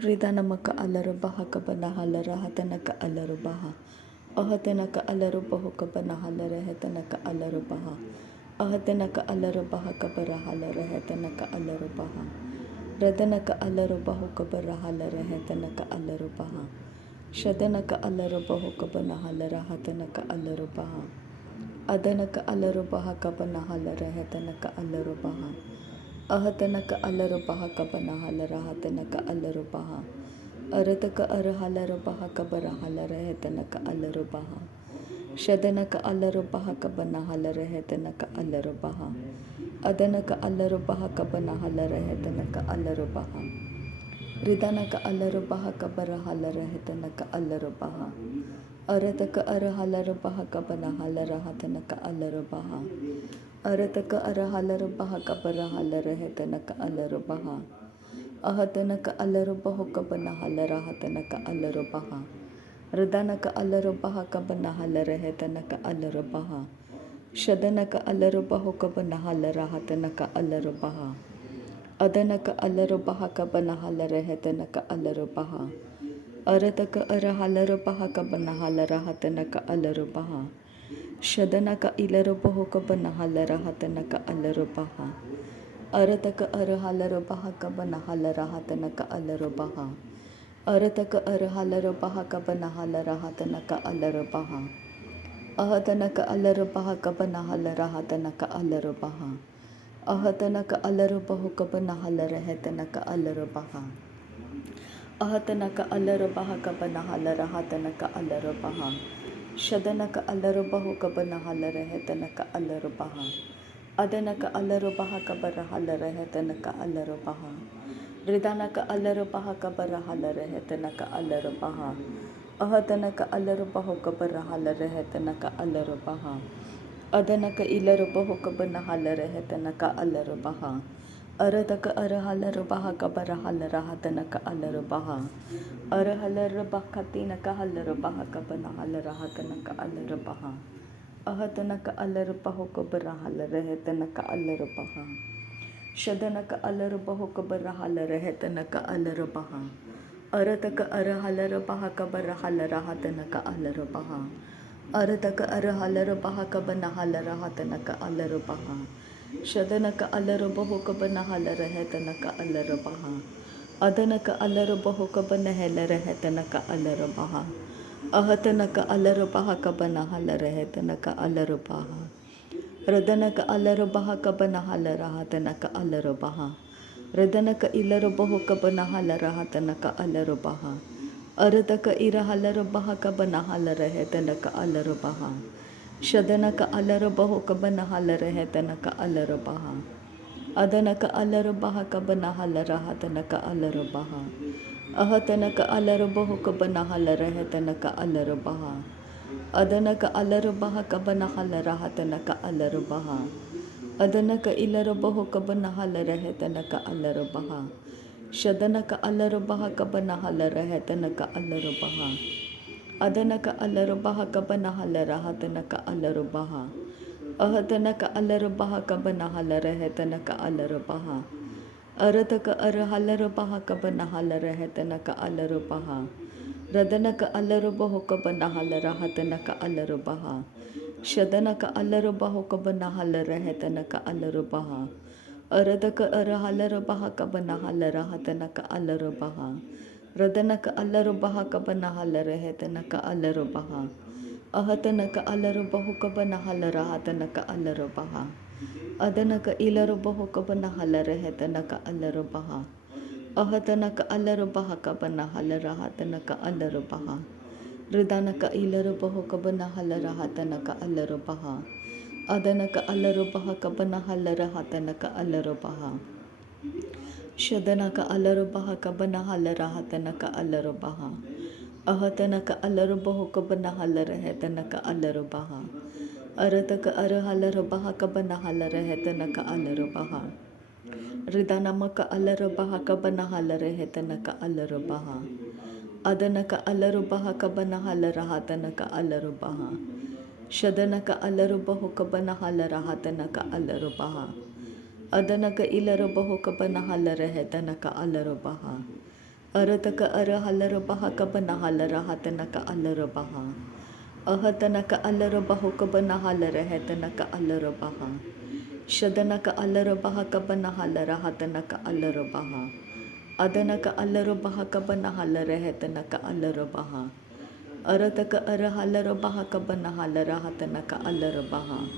Ridanamaka alarubaha kabanahalara hatanaka alarubaha. Ahatanaka alarubahu kabanahalara hatanaka alarubaha. Ahatanaka alarubaha kabarahalara hatanaka alarubaha. Radanaka alarubahu kabarahalara hatanaka alarubaha. Shadanaka alarubahu kabanahalara hatanaka alarubaha. Adanaka alarubaha kabanahalara hatanaka alarubaha. Ahatanaka alarubaha kabanahalara hatanaka alarubaha. Arataka arahalarabaha kabarahalara hatanaka alarubaha. Shadanaka alarubaha kabanahalara hatanaka alarubaha. Adanaka alarubaha kabanahalara hatanaka alarubaha. Ridanaka alarubaha kabarahalara hatanaka alarubaha. Arataka arahalarabaha kabanahalara hatanaka alarubaha. Arataka arahalarabaha kabarahalara hatanaka alarubaha. Ahatanaka alarubahu kabanahalara hatanaka alarubaha. Radanaka alarubaha kabanahalara hatanaka alarubaha. Shadanaka alarubahu kabanahalara hatanaka alarubaha. Adanaka alarubaha kabanahalara hatanaka alarubaha. Arataka arahalarabaha kabanahalara hatanaka alarubaha. Shadanaka ilarubahu kabanahalara hatanaka alarubaha. Arataka arahalarabaha kabanahalara hatanaka alarubaha. Arataka arahalarabaha kabanahalara hatanaka alarubaha. Ahatanaka alarubaha kabanahalara hatanaka alarubaha. Ahatanaka alarubahu kabanahalara hatanaka alarubaha. Ahatanaka alarubaha kabanahalara hatanaka alarubaha. Shadanaka alarubahu kabanahalara hatanaka alarubaha. Adanaka alarubaha kabarahalara hatanaka alarubaha. Ridanaka alarubaha kabarahalara hatanaka alarubaha. Ahatanaka alarubahu kabarahalara hatanaka alarubaha. Adanaka ilarubahu kabanahalara hatanaka alarubaha. Arataka arahalarabaha kabarahalara hatanaka alarubaha. Arahalarabakatinaka halarabaha kabanahalara hatanaka alarubaha. Ahatanaka alarubahu kabarahalara hatanaka alarubaha. Shadanaka alarubahu kabarahalara hatanaka alarubaha. Arataka arahalarabaha kabarahalara hatanaka alarubaha. Arataka arahalarabaha kabanahalara hatanaka alarubaha. Shadanaka alarubahu kabanahalara hatanaka alarubaha. Adanaka alarubahu kabanahalara hatanaka alarubaha. Ahatanaka alarubaha kabanahalara hatanaka alarubaha. Radanaka alarubaha kabanahalara hatanaka alarubaha. Radanaka ilarubahu kabanahalara hatanaka alarubaha. Arataka irahalarabaha kabanahalara hatanaka alarubaha. Shadanaka alarubahu kabanahalara hatanaka alarubaha. Adanaka alarubaha kabanahalara hatanaka alarubaha. Ahatanaka alarubahu kabanahalara hatanaka alarubaha. Adanaka alarubaha kabanahalara hatanaka alarubaha. Adanaka ilarubahu kabanahalara hatanaka alarubaha. Shadanaka alarubaha kabanahalara hatanaka alarubaha. Adanaka alarubaha kabanahalara hatanaka alarubaha. Ahatanaka alarubaha kabanahalara hatanaka alarubaha. Arataka arahalarabaha kabanahalara hatanaka alarubaha. Radanaka alarubahu kabanahalara hatanaka alarubaha. Shadanaka alarubahu kabanahalara hatanaka alarubaha. Arataka arahalarabaha kabanahalara hatanaka alarubaha. Radanaka alarubaha kabanahalara hatanaka alarubaha. Ahatanaka alarubahu kabanahalara hatanaka alarubaha. Adanaka ilarubahu kabanahalara hatanaka alarubaha. Ahatanaka alarubaha kabanahalara hatanaka alarubaha. Ridanaka ilarubahu kabanahalara hatanaka alarubaha. Adanaka alarubaha kabanahalara hatanaka alarubaha. Shadanaka alarubaha kabanahalara hatanaka alarubaha. Ahatanaka alarubahu kabanahalara hatanaka alarubaha. Arataka arahalarabaha kabanahalara hatanaka alarubaha. Ridanamaka alarubaha kabanahalara hatanaka alarubaha. Adanaka alarubaha kabanahalara hatanaka alarubaha. Shadanaka alarubahu kabanahalara hatanaka alarubaha. Adanaka ilarubahu kabanahalara hatanaka alarubaha. Arataka ara halara baha kabana halara hatanaka alara baha. Ahatanaka alara bahu kabana halara hetanaka alara baha. Shadanaka alara baha kabana halara hatanaka alara baha. Adanaka alara baha kabana halara hetanaka alara baha. Arataka ara halara baha kabana halara hatanaka alara baha.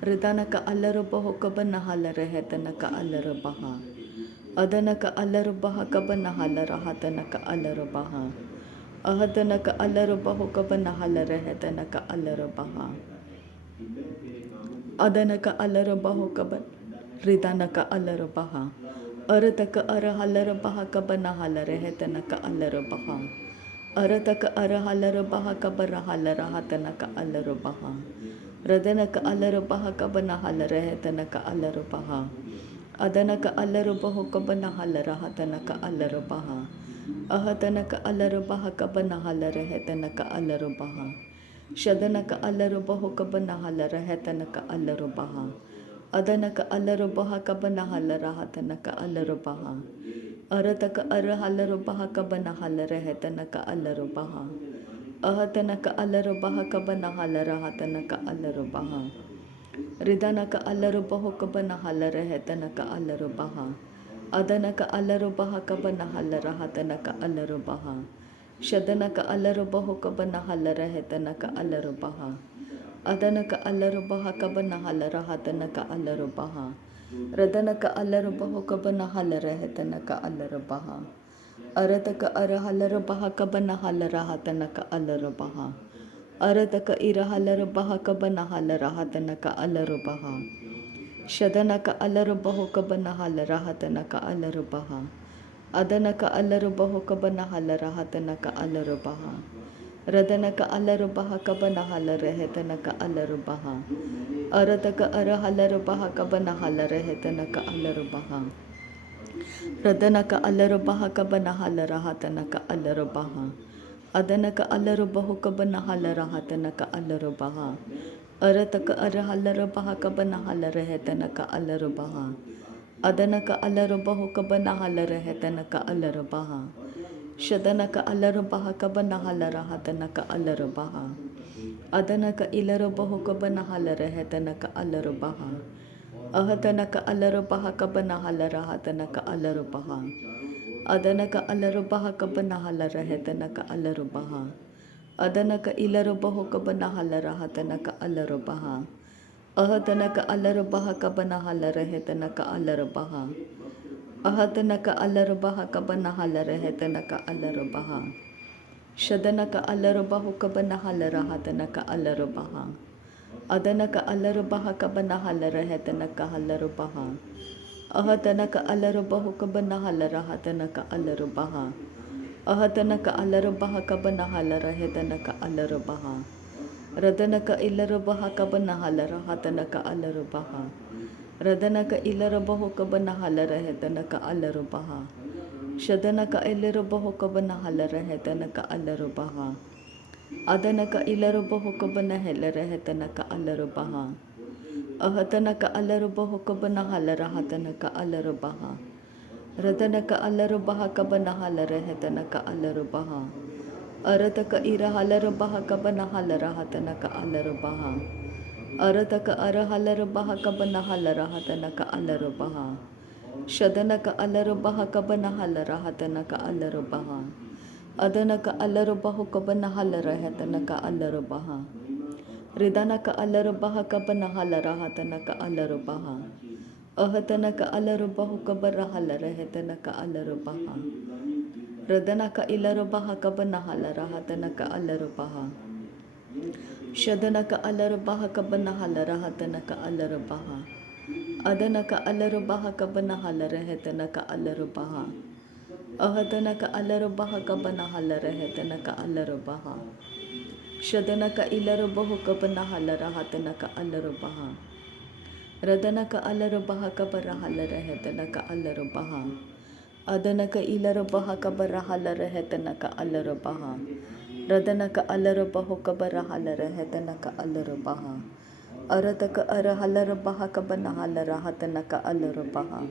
Ridanaka alara bahu kabana halara hetanaka alara baha. Adanaka alara baha kabana halara hatanaka alara baha. Ahadanaka alara bahu kabana halara hetanaka alara baha. Adanaka alara bahu kaban ridanaka alara baha. Arataka ara halara baha kabana halara hetanaka alara baha. Arataka ara halara baha kabara halara hatanaka alara baha. Radanaka alara baha kabana halara hetanaka alara baha. Adanaka alara bahu kabana halara hatanaka alara baha. Ahatanaka alara baha kabana halara hetanaka alara baha. Shadanaka alara bahu kabana halara hetanaka alara baha. Adanaka alara baha kabana halara hatanaka alara baha. Arataka ara halara baha kabana halara hetanaka alara baha. Ahatanaka alara baha kabana halara hatanaka alara baha. Ridanaka alara bahu kabana halara hetanaka alara baha. Adanaka alara baha kabana halara hatanaka alara baha. Shadanaka alara bahu kabana halara hetanaka alara baha. Adanaka alara baha kabana halara hatanaka alara baha. Radanaka alara bahu kabana halara hetanaka alara baha. Arataka ara halara baha kabana halara hatanaka alara baha. Arataka ira halara baha kabana halara hatanaka alara baha. Shadanaka alara bahu kabana halara hatanaka alara baha. Adanaka alara bahu kabana halara hatanaka alara baha. Radanaka alara baha kabana halara hetanaka alara baha. Arataka ara halara baha kabana halara hetanaka alara baha. Radanaka alara baha kabana halara hatanaka alara baha. Adanaka alara bahu kabana halara hatanaka alara baha. Arataka ara halara baha kabana halara hetanaka alara baha. Adanaka alara bahu kabana halara hetanaka alara baha. Shadanaka alara baha kabana halara hatanaka alara baha. Adanaka ilara bahu kabana halara hetanaka alara baha. Ahatanaka alara baha kabana halara hatanaka alara baha. Adanaka alara baha kabana halara hetanaka alara baha. Adanaka ilara bahu kabana halara hatanaka alara baha. Ahatanaka alara baha kabana halara hetanaka alara baha. Ahatanaka alara baha kabana halara hetanaka alara baha. Shadanaka alara bahu kabana halara hatanaka alara baha. Adanaka alara baha kabana halara hetanaka halara baha. Ahatanaka alara bahu kabana halara hatanaka alara baha. Ahatanaka alara baha kabana halara hetanaka alara baha. Radanaka ilara baha kabana halara hatanaka alara baha. Radanaka ilara bahu kabana halara hetanaka alara baha. Shadanaka ilara bahu kabana halara hetanaka alara baha. Adanaka ilara bahu kabana halara hetanaka alara baha. Ahatanaka alara bahu kabana halara hatanaka alara baha. Radanaka alara baha kabana halara hetanaka alara baha. Arataka ira halara baha kabana halara hatanaka alara baha. Arataka ara halara baha kabana halara hatanaka alara baha. Shadanaka alara baha kabana halara hatanaka alara baha. Adanaka alara bahu kabana halara hatanaka alara baha. Ridanaka alara baha kabana halara hatanaka alara baha. Ahatanaka alara bahu kabara halara hetanaka alara baha. Radanaka ilara baha kabana halara hatanaka alara baha. Shadanaka alara baha kabana halara hatanaka alara baha. Adanaka alara baha kabana halara hetanaka alara baha. Ahatanaka alara baha kabana halara hetanaka alara baha. Shadanaka ilara bahu kabana halara hatanaka alara baha. Radanaka alara baha kabara halara hetanaka alara baha. Adanaka ilara baha kabara halara hetanaka alara baha. Radanaka alara bahu kabara halara hetanaka alara baha. Arataka ara halara baha kabana halara hatanaka alara baha.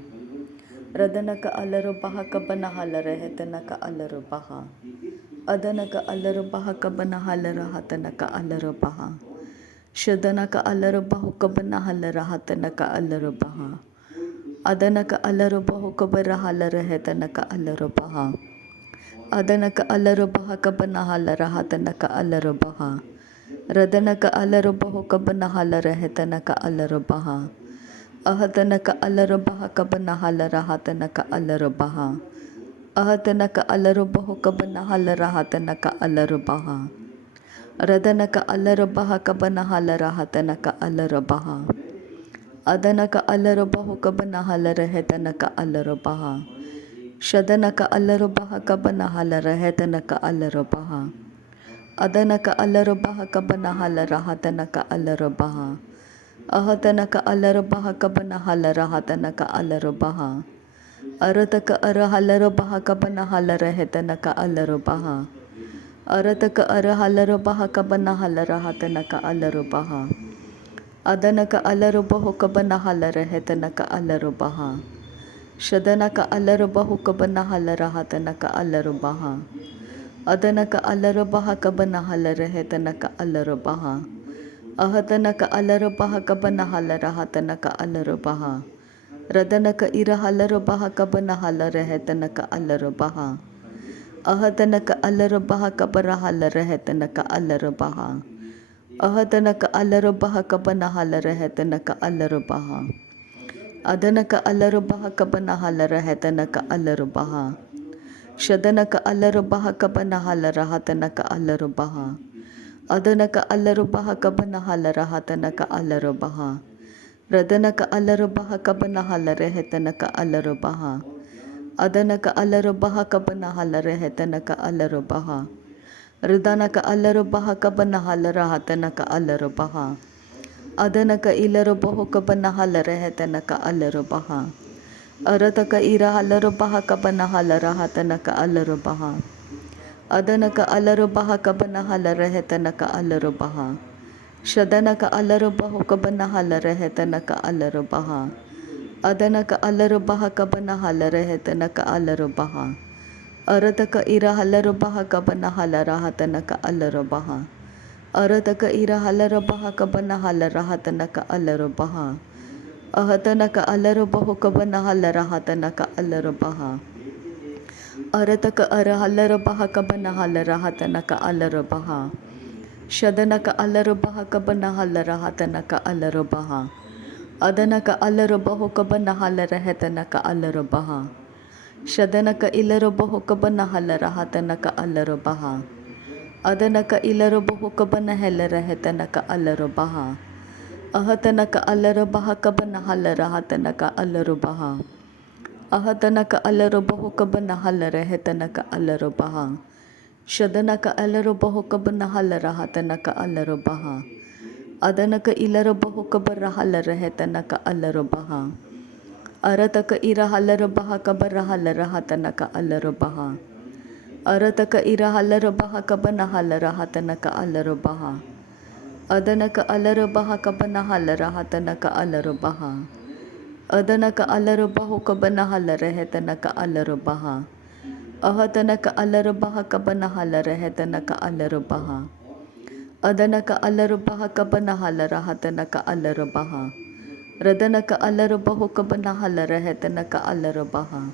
Radanaka alarubaha kabana halare hetanaka alarubaha. Adanaka alarubaha kabana halara hatanaka alarubaha. Shadanaka alarubahu kabana halara hatanaka alarubaha. Adanaka alarubahu kabara halara hetanaka alarubaha. Adanaka alarubaha kabana halara hatanaka alarubaha. Radanaka alarubahu kabana halara hetanaka alarubaha. Ahatanaka alarubaha kabana halara hatanaka alarubaha. Ahatanaka alarubahu kabana halara hatanaka alarubaha. Radanaka alarubaha kabana halara hatanaka alarubaha. Adanaka alarubahu kabana halara hetanaka alarubaha. Shadanaka alarubaha kabana halara hetanaka alarubaha. Adanaka alarubaha kabana halara hatanaka alarubaha. Ahatanaka alarubaha kabana halara hatanaka alarubaha. Arataka arahalarabaha kabana halara hetanaka alarubaha. Arataka arahalarabaha kabana halara hatanaka alarubaha. Adanaka alarubahu kabana halara hetanaka alarubaha. Shadanaka alarubahu kabana halara hatanaka alarubaha. Adanaka alarubaha kabana halara hetanaka alarubaha. Ahatanaka alarubaha kabana halara hatanaka alarubaha. Radanaka irahalarabaha kabana halara hetanaka alarubaha. Ahatanaka alarubaha kabara halara hetanaka alarubaha. Ahatanaka alarubaha kabana halara hetanaka alarubaha. Adanaka alarubaha kabana halara hetanaka alarubaha. Shadanaka alarubaha kabana halara hatanaka alarubaha. Adanaka alarubaha kabana halara hatanaka alarubaha. Radanaka alarubaha kabana halara hetanaka alarubaha. Adanaka alarubaha kabana halara hetanaka alarubaha. Radanaka alarubaha kabana halara hatanaka alarubaha. Adanaka ilarubahu kabana halara hetanaka alarubaha. Arataka ira halarubaha kabana halara hatanaka alarubaha. Adanaka alarubaha kabana halara hetanaka alarubaha. Shadanaka alarubahu kabana halara hetanaka alarubaha. Adanaka alarubaha kabana halara hetanaka alarubaha. Arataka ira halarubaha kabana halara hatanaka alarubaha. Arataka ira halarubaha kabana halara hatanaka alarubaha. Ahatanaka alarubahu kabana halara hatanaka alarubaha. Arataka arahalarabaha kabana halara hatanaka alarubaha. Shadanaka alarubaha kabana halara hatanaka alarubaha. Adanaka alarubahu kabana halara hetanaka alarubaha. Shadanaka ilarubahu kabana halara hatanaka alarubaha. Adanaka ilarubahu kabana halara hetanaka alarubaha. Ahatanaka alarubaha kabana halara hatanaka alarubaha. Ahatanaka alarubahu kabana halara hetanaka alarubaha. Shadanaka alarubahu kabana halara hatanaka alarubaha. Adanaka ilarubahu kabara halara hetanaka alarubaha. Arataka ira halarabaha kabara halara hatanaka alarubaha. Arataka ira halarabaha kabana halara hatanaka alarubaha. Adanaka alarubaha kabana halara hatanaka alarubaha. Adanaka alarubahu kabana halara hetanaka alarubaha. Ahatanaka alarubaha kabana halara hetanaka alarubaha. Adanaka alarubaha kabana halara hatanaka alarubaha. Radanaka alarubahu kabana halara hetanaka alarubaha.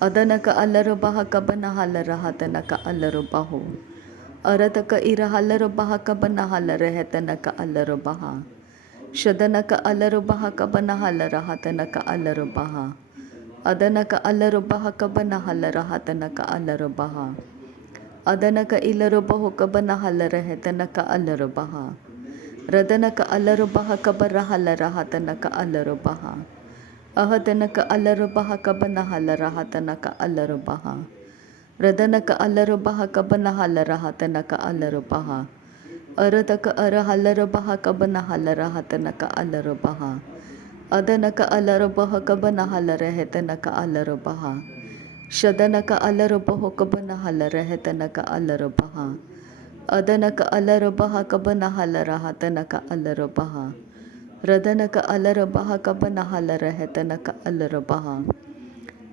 Adanaka alarubaha kabana halara hatanaka alarubahu. Arataka ira halarubaha kabana halara hetanaka alarubaha. Shadanaka alarubaha kabana halara hatanaka alarubaha. Adanaka alarubaha kabana halara hatanaka alarubaha. Adanaka ilarubahu kabana halara hetanaka alarubaha. Radanaka alarubaha kabara halara hatanaka alarubaha. Ahatanaka alarubaha kabana halara hatanaka alarubaha. Radanaka alarubaha kabana halara hatanaka alarubaha. Arataka arahalarabaha kabana halara hatanaka alarubaha. Adanaka alarubaha kabana halara hetanaka alarubaha. Shadanaka alarubahu kabana halara hetanaka alarubaha. Adanaka alarubaha kabana halara hatanaka alarubaha. Radanaka alarubaha kabana halara hetanaka alarubaha.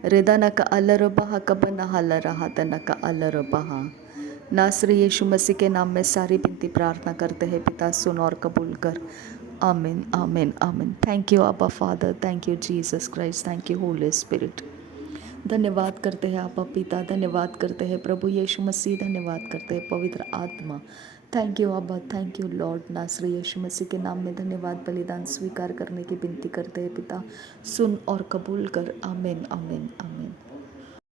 रिदा का अलर बहा Cubbon हल रहा तना का अलर बहा। नासरी यीशु मसीह के नाम में सारी विनती प्रार्थना करते हैं पिता, सुन और कबूल कर। आमीन आमीन आमीन। थैंक यू आबा father, thank you Jesus Christ, thank you Holi spirit. धन्यवाद करते हैं आपा पिता, धन्यवाद करते हैं प्रभु यीशु मसीह, धन्यवाद करते हैं पवित्र आत्मा। थैंक यू आबा, थैंक यू लॉर्ड। नासरी यीशु मसीह के नाम में धन्यवाद, बलिदान स्वीकार करने की विनती करते हैं पिता, सुन और कबूल कर। आमीन आमीन आमीन।